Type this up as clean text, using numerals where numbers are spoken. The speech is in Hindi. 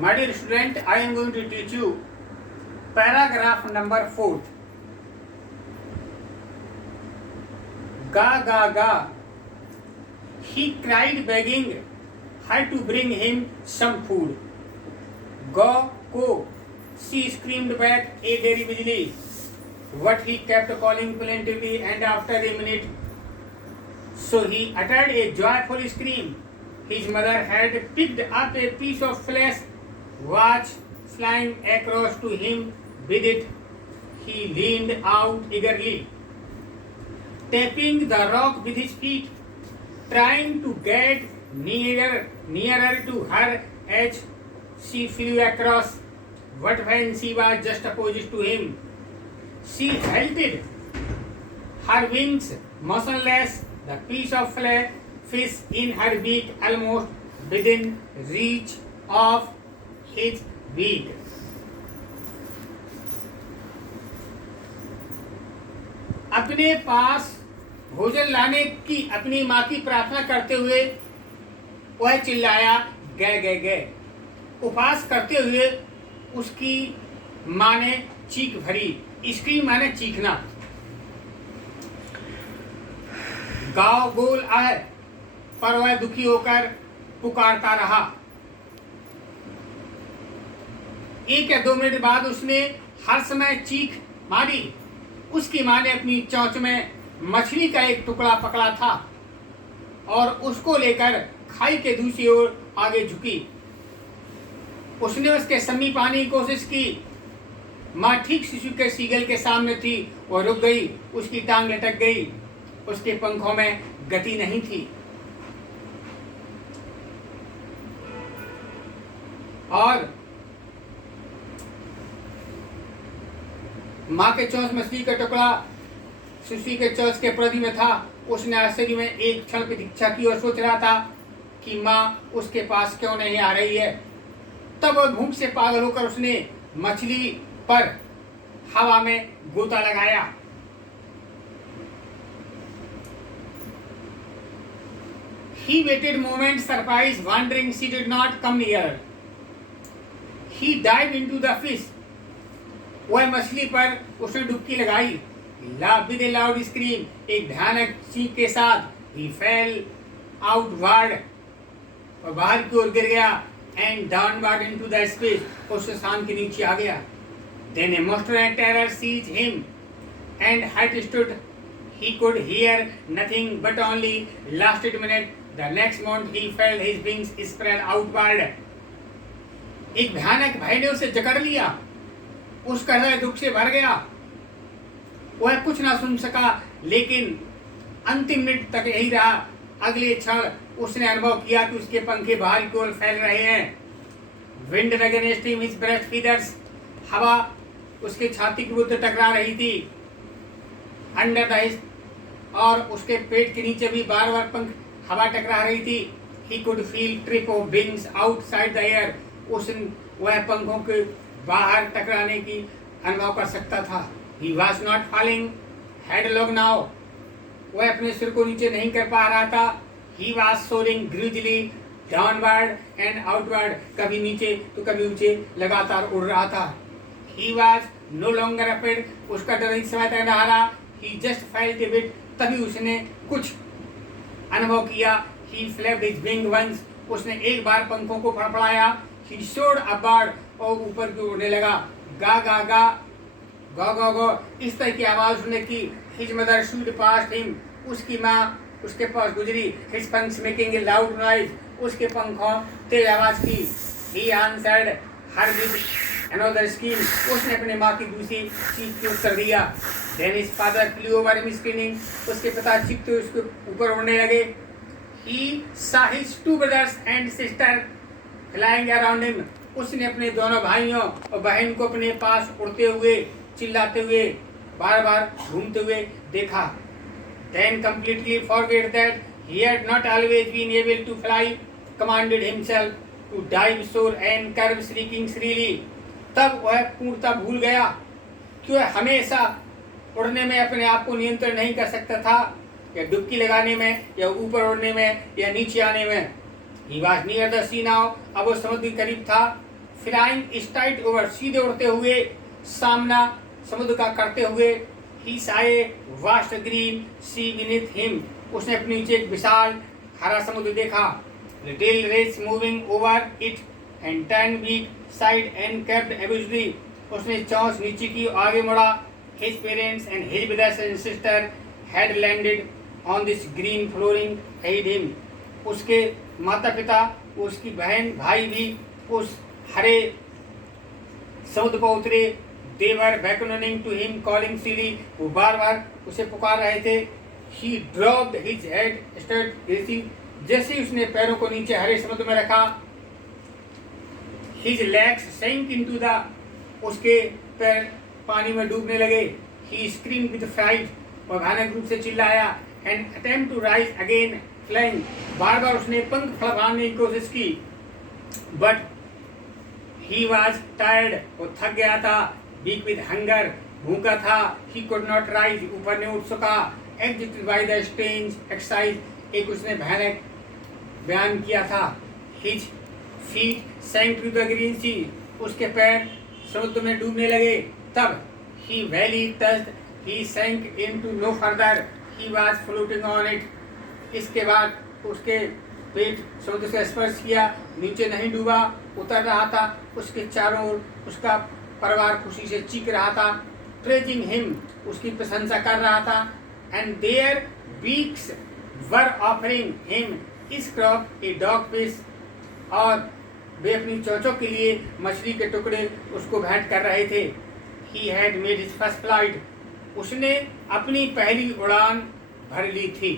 My dear student, I am going to teach you paragraph number 4. Ga ga ga. He cried begging her to bring him some food. Go ko. She screamed back a very busily. What he kept calling plaintively, and after a minute, so he uttered a joyful scream. His mother had picked up a piece of flesh, was flying across to him with it. He leaned out eagerly, tapping the rock with his feet, trying to get nearer to her as she flew across. But when she was just opposite to him, she halted, her wings motionless, the piece of fish in her beak almost within reach of his beak. अपने पास भोजन लाने की अपनी माँ की प्रार्थना करते हुए वह चिल्लाया, गे गे गे। उपवास करते हुए उसकी माँ ने चीख भरी। स्क्रीम माने चीखना। गाँव गोल आए, पर वह दुखी होकर पुकारता रहा। 1 या 2 मिनट बाद उसने हर समय चीख मारी। उसकी माँ ने अपनी चोंच में मछली का एक टुकड़ा पकड़ा था और उसको लेकर खाई के दूसरी ओर आगे झुकी। उसने उसके समीप आने की कोशिश की। माँ ठीक शिशु के सीगल के सामने थी। वह रुक गई, उसकी टांग लटक गई, उसके पंखों में गति नहीं थी। और माँ के चोंच मछली का टुकड़ा शिशु के चोंच के प्रति में था। उसने आश्चर्य में एक क्षण प्रतीक्षा की और सोच रहा था कि माँ उसके पास क्यों नहीं आ रही है। तब वह भूख से पागल होकर उसने मछली पर हवा में गोता लगाया। He waited moment, surprised, wondering she did not come near. He dived into the fish. वह मछली पर उसने डुबकी लगाई। With a loud scream, एक भयानक चीख के साथ, he fell outward, और बाहर की ओर गिर गया, and downward into the space, उस स्थान के नीचे आ गया। Then a monster terror seized him, and height stood. He could hear nothing but only lasted minute. The next moment he felt his wings spread outward. एक भयानक भय ने उसे जकड़ लिया। उसका हृदय दुख से भर गया। वह कुछ ना सुन सका, लेकिन अंतिम मिनट तक यही रहा। अगले क्षण उसने अनुभव किया कि उसके पंखे बाहर की ओर फैल रहे हैं। Wind against him his breast feathers, हवा उसके छाती के विरुद्ध टकरा रही थी। अंडर द हिज, और उसके पेट के नीचे भी बार बार पंख हवा टकरा रही थी। He could feel trip of wings outside the air, वह पंखों के बाहर टकराने की अनुभव कर सकता था। He was not falling headlong now, वह अपने सिर को नीचे नहीं कर पा रहा था। He was soaring gradually downward and outward, कभी नीचे तो कभी ऊंचे लगातार उड़ रहा था। He was no longer afraid, उसका डर इस समय तक रहा रहा। He just felt a bit, तभी उसने कुछ अनुभव किया। He flapped his wing once, उसने एक बार पंखों को फड़फड़ाया। ही सोर्ड अपवर्ड, और ऊपर की उड़ने लगा। गा गा गा, गो गो गो, इस तरह की आवाज उसने की। His mother swooped past him, उसकी माँ उसके पास गुजरी। हिज पंक्स मेकिंग ए लाउड नॉइज, उसके पंखों तेज आवाज की। He answered her with another scream, उसने अपने माँ की दूसरी चीख के उत्तर दिया। Then his father flew over him screaming, उसके पिता चीखते हुए उसके ऊपर उड़ने लगे। ही सा his 2 brothers and sister flying around him, उसने अपने दोनों भाइयों और बहन को अपने पास उड़ते हुए, चिल्लाते हुए, बार बार घूमते हुए देखा। Then completely forget that he had not always been able to fly, commanded himself to dive shore and curve shrieking shrilly. तब वह पूर्णतः भूल गया कि वह हमेशा उड़ने में अपने आप को नियंत्रण नहीं कर सकता था, या डुबकी लगाने में, या ऊपर उड़ने में, या नीचे आने में। He was near the sea now, अब वो समुद्र के करीब था। फ्लाइंग स्ट्राइट ओवर, सीधे उड़ते हुए सामना समुद्र का करते हुए। ही saw a vast green sea beneath him, उसने अपने नीचे एक विशाल हरा समुद्र देखा। The tail race moving over it and turned beak side and kept abruptly, उसने चोंच नीचे की आगे मुड़ा। His parents and his brothers and sister had landed on this green flooring ahead him, उसके माता पिता, उसकी बहन भाई भी उस हरे समुद्र पर उतरे। They were beckoning to him, calling freely, वो बार बार उसे पुकार रहे थे। He dropped his head, started gazing, जैसे ही उसने पैरों को नीचे हरे समुद्र में रखा। His legs sank into the, उसके पैर पानी में डूबने लगे। He screamed with fright, वह भयानक रूप से चिल्लाया। And attempt to rise again, flying, बार बार उसने पंख फड़फड़ाने की कोशिश की। But he was tired, वो थक गया था। Weak with hunger, भूखा था। He could not rise, ऊपर नहीं उठ सका। Exhausted by the strange exercise, एक उसने भयानक बयान किया था। His feet sank to the green sea, उसके पैर समुद्र में डूबने लगे। तब he barely touched, he sank into no further, he was floating on it, इसके बाद उसके पेट समुद्र से स्पर्श किया, नीचे नहीं डूबा, उतर रहा था। उसके चारों ओर उसका परिवार खुशी से चीख रहा था। प्रेजिंग हिम, उसकी प्रशंसा कर रहा था। And there beaks were offering him scrap a dog fish, और वे अपनी चोंचों के लिए मछली के टुकड़े उसको भेंट कर रहे थे। He had made his first flight, उसने अपनी पहली उड़ान भर ली थी।